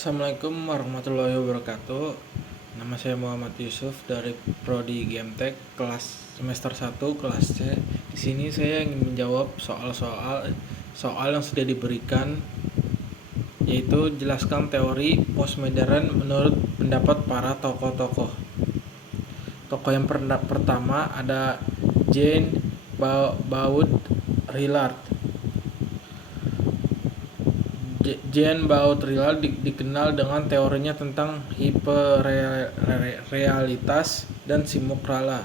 Assalamualaikum warahmatullahi wabarakatuh. Nama saya Muhammad Yusuf dari Prodi Gametech kelas semester 1 kelas C. Di sini saya ingin menjawab soal yang sudah diberikan, yaitu jelaskan teori postmodern menurut pendapat para tokoh-tokoh. Tokoh yang pertama ada Jean Baudrillard. Jean Baudrillard dikenal dengan teorinya tentang hiperrealitas dan simulacra.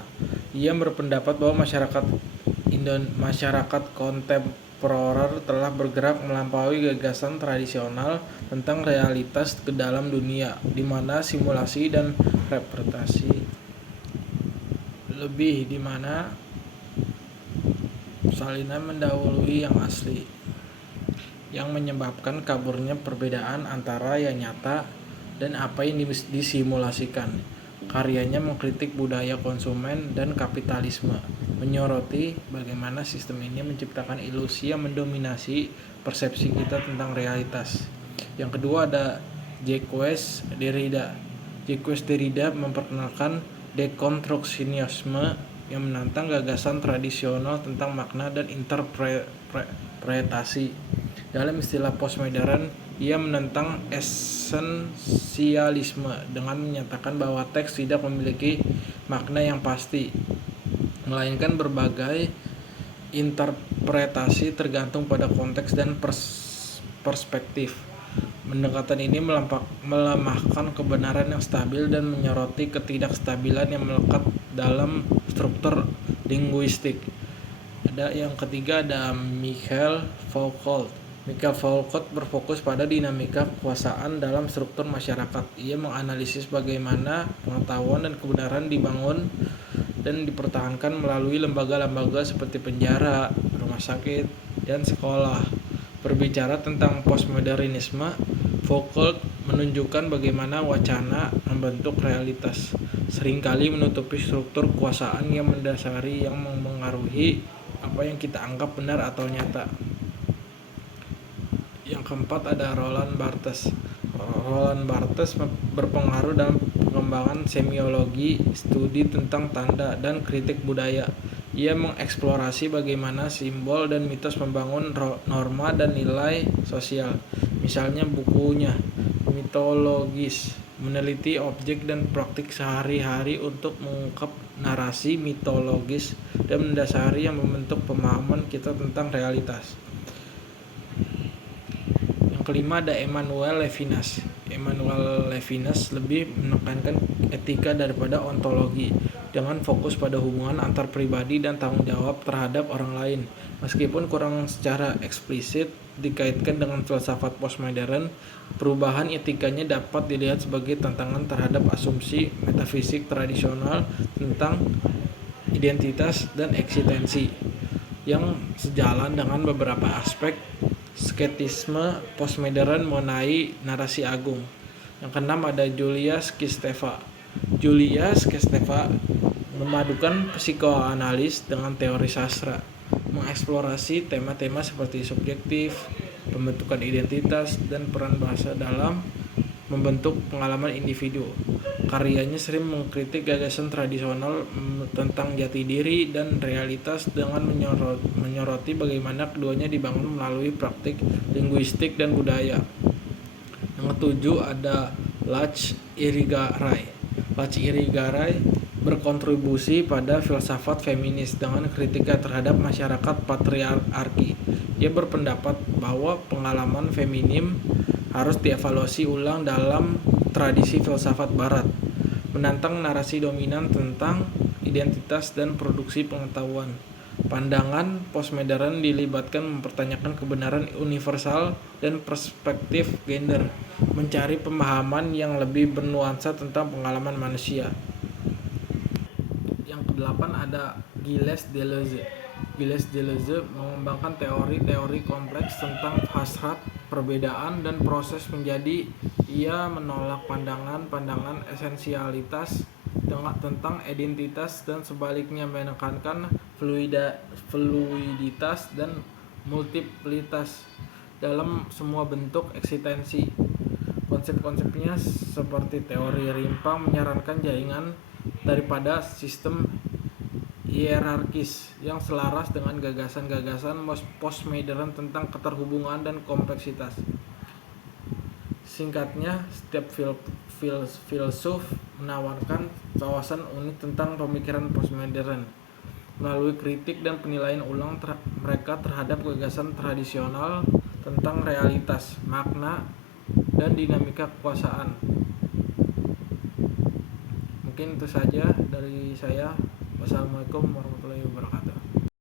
Ia berpendapat bahwa masyarakat kontemporer telah bergerak melampaui gagasan tradisional tentang realitas ke dalam dunia, di mana simulasi dan representasi lebih, di mana salinan mendahului yang asli, yang menyebabkan kaburnya perbedaan antara yang nyata dan apa yang disimulasikan. Karyanya mengkritik budaya konsumen dan kapitalisme, menyoroti bagaimana sistem ini menciptakan ilusi yang mendominasi persepsi kita tentang realitas. Yang kedua ada Jacques Derrida. Jacques Derrida memperkenalkan dekonstruksionisme yang menantang gagasan tradisional tentang makna dan interpretasi. Dalam istilah postmodern, ia menentang esensialisme dengan menyatakan bahwa teks tidak memiliki makna yang pasti, melainkan berbagai interpretasi tergantung pada konteks dan perspektif. Pendekatan ini melemahkan kebenaran yang stabil dan menyoroti ketidakstabilan yang melekat dalam struktur linguistik. Yang ketiga ada Michael Foucault. Michael Foucault berfokus pada dinamika kekuasaan dalam struktur masyarakat. Ia menganalisis bagaimana pengetahuan dan kebenaran dibangun dan dipertahankan melalui lembaga-lembaga seperti penjara, rumah sakit, dan sekolah. Berbicara tentang postmodernisme, Foucault menunjukkan bagaimana wacana membentuk realitas seringkali menutupi struktur kekuasaan yang mendasari yang memengaruhi apa yang kita anggap benar atau nyata. Yang keempat ada Roland Barthes. Roland Barthes berpengaruh dalam pengembangan semiologi, studi tentang tanda, dan kritik budaya. Ia mengeksplorasi bagaimana simbol dan mitos membangun norma dan nilai sosial. Misalnya bukunya Mitologis meneliti objek dan praktik sehari-hari untuk mengungkap narasi mitologis dan mendasari yang membentuk pemahaman kita tentang realitas. Yang kelima ada Emmanuel Levinas. Emmanuel Levinas lebih menekankan etika daripada ontologi, dengan fokus pada hubungan antar pribadi dan tanggung jawab terhadap orang lain. Meskipun kurang secara eksplisit dikaitkan dengan filsafat postmodern, perubahan etikanya dapat dilihat sebagai tantangan terhadap asumsi metafisik tradisional tentang identitas dan eksistensi, yang sejalan dengan beberapa aspek skeptisme postmodern mengenai narasi agung. Yang keenam ada Julius Kristeva. Julius Kristeva memadukan psikoanalis dengan teori sastra, mengeksplorasi tema-tema seperti subjektif, pembentukan identitas, dan peran bahasa dalam membentuk pengalaman individu. Karyanya sering mengkritik gagasan tradisional tentang jati diri dan realitas dengan menyoroti bagaimana keduanya dibangun melalui praktik linguistik dan budaya. Yang ketujuh ada Lach Irigaray. Lach Irigaray berkontribusi pada filsafat feminis dengan kritika terhadap masyarakat patriarki. Ia berpendapat bahwa pengalaman feminim harus dievaluasi ulang dalam tradisi filsafat barat, menantang narasi dominan tentang identitas dan produksi pengetahuan. Pandangan postmodern dilibatkan mempertanyakan kebenaran universal dan perspektif gender, mencari pemahaman yang lebih bernuansa tentang pengalaman manusia. Yang kedelapan ada Gilles Deleuze. Gilles Deleuze mengembangkan teori-teori kompleks tentang hasrat, perbedaan, dan proses menjadi. Ia menolak pandangan-pandangan esensialitas tentang identitas dan sebaliknya menekankan fluiditas dan multiplitas dalam semua bentuk eksistensi. Konsep-konsepnya seperti teori rimpang menyarankan jaringan daripada sistem hierarkis yang selaras dengan gagasan-gagasan postmodern tentang keterhubungan dan kompleksitas. Singkatnya, setiap filsuf menawarkan wawasan unik tentang pemikiran postmodern melalui kritik dan penilaian ulang mereka terhadap gagasan tradisional tentang realitas, makna, dan dinamika kekuasaan. Mungkin itu saja dari saya. Wassalamualaikum warahmatullahi wabarakatuh.